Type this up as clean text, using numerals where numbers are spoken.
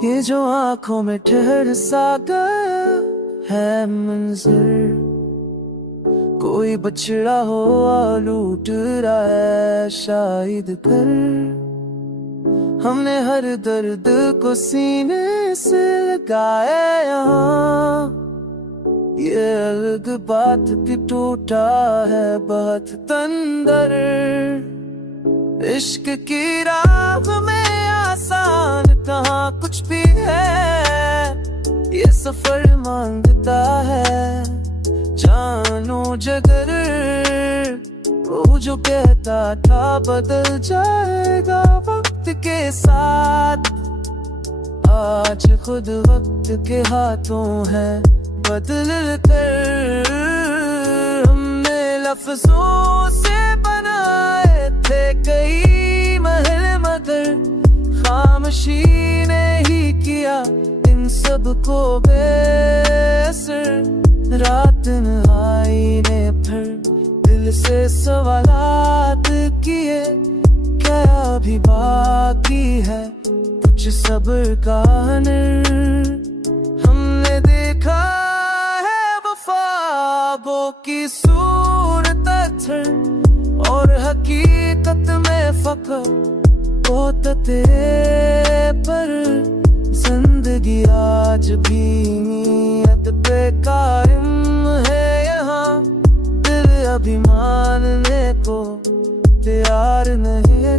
ये जो आंखों में ठहर सा गया है मंजर, कोई बछड़ा हो लूट रहा है शायद घर। हमने हर दर्द को सीने से लगाया यहाँ, ये अलग बात कि टूटा है बहुत तंदर। इश्क की राह में आसान कहाँ कुछ भी है, ये सफर मांगता है जानो जगर। वो जो कहता था बदल जाएगा वक्त के साथ, आज खुद वक्त के हाथों है बदल कर। हमने लफ्जों से बनाए थे कई महल मगर खामोशी ने ही किया इन सब को बेअसर। रात आई ने फिर दिल से सवालात किए, क्या भी बाकी है कुछ सब्र का हुनर। हमने देखा है वफाबों की सूरत और हकीकत में फख्र होता तेरे पर। जिंदगी आज भी नीयत पे कायम है यहाँ, दिल अभी मानने को तैयार नहीं है।